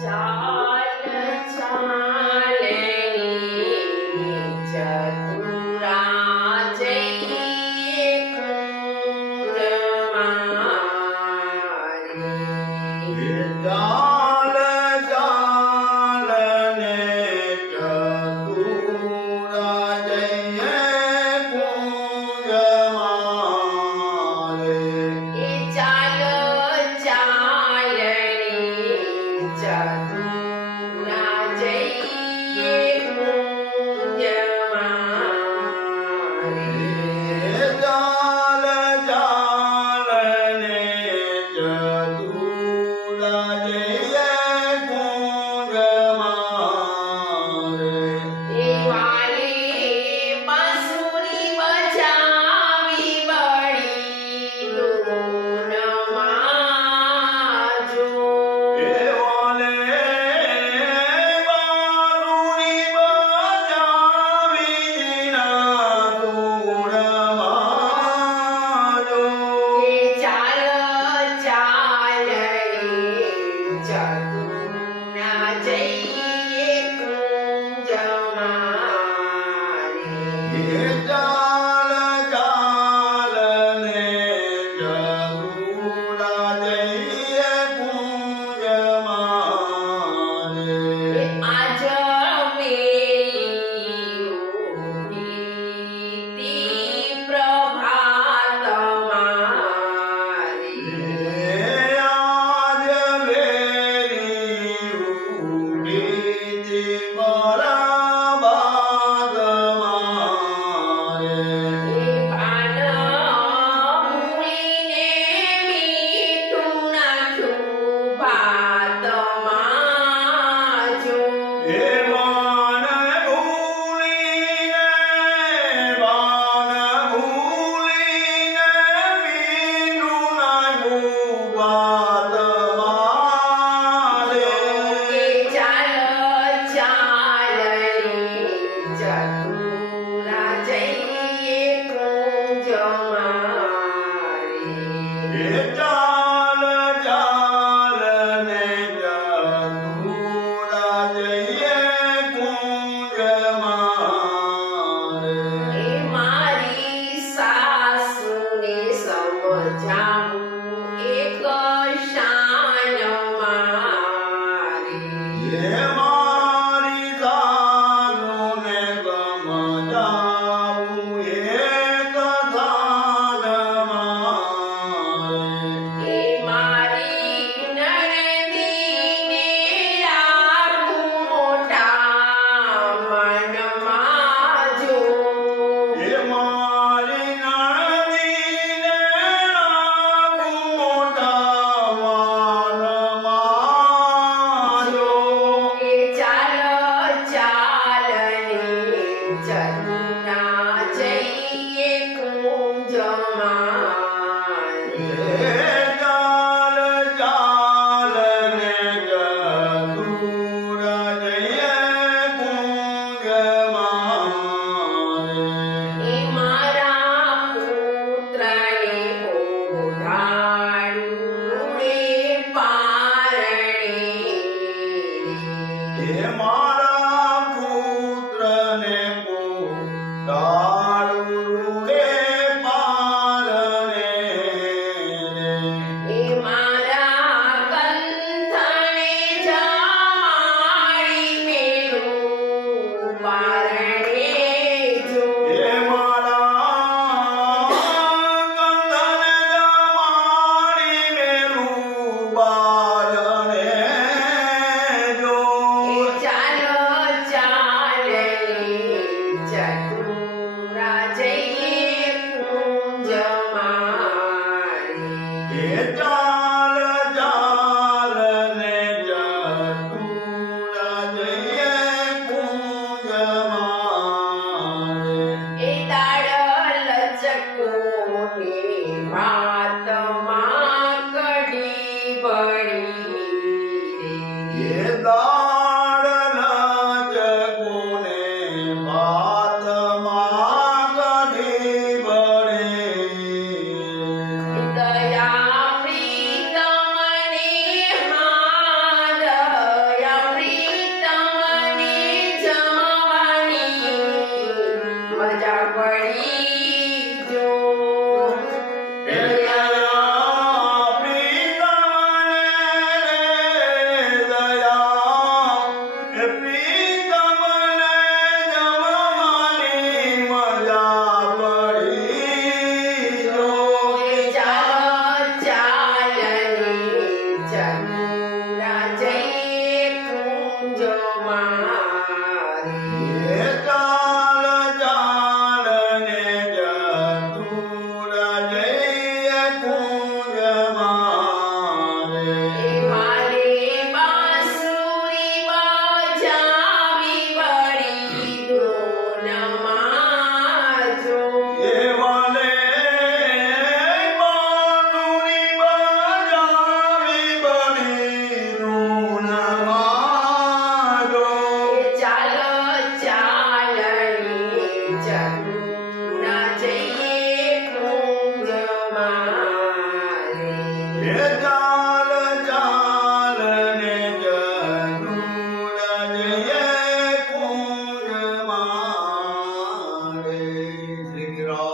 ચાલ ચાલની ચતુરા જઈએ કુંજ મારી ચાલ ચાલને ચતુરા જઈએ કુંજ મારે એ ચાલ ચાલની ચતુરા જઈએ કુંજ મારી ચાલ ચાલને ચતુરા જઈએ કુંજ મારે એ વાલી બાંસુરી બજાવી બળી ધૂન માજો એ ઓલે બારુણી બજાવી ના ધૂળ માજો એ ચાલ ચાલની ચતુરા જઈએ કુંજ મારી એ ચાલ ચાલને ચતુરા જઈએ કુંજ મારે આજ મેલી ઉઠી પ્રભાત મારી આજ વેરી ઉઠી મારા બાદ મારે ભાન મૂળીને મીઠું નાખ્યું ભાતમાં જો એ બાણ ભૂલીને મીઠું નાખ્યું વાત મારે એ ચાલ ચાલની ચતુરા જઈએ કુંજ મારી એ ચાલ ચાલને ચતુરા જઈએ કુંજ મારે એ મારી સાસુને સમજાવું એક શાન મારી એ મારી સાનુને સમજાવું એક સાન મારે એ મારી નણંદીને રાખું મોટા મનમાં જો એ મારી નણંદીને રાખું મોટા માનમાં જો એ ચાલ ચાલની ચતુરા જઈએ કુંજ મારી એ ચાલ ચાલને ચતુરા જઈએ કુંજ મારે એ મારા પુત્રને ઓઢાડું રે પારણે એ મારા પુત્રને પોતાળું રે પારણે એ મારા કંથણે જમાડી મેલું પારણે જો એ મારા કંદને જમાડી મેલું બારણે જો એ ચાલ ચાલની ચતુરા જઈએ કુંજ મારી એ ચાલ ચાલને ચતુરા જઈએ કુંજ મારે એ દાડ લચકોની ભાતમાં કઢી બળી એ દાળ લચકોને ભાતમાં કઢી બળે દયા પ્રીતમને હાથ એ જા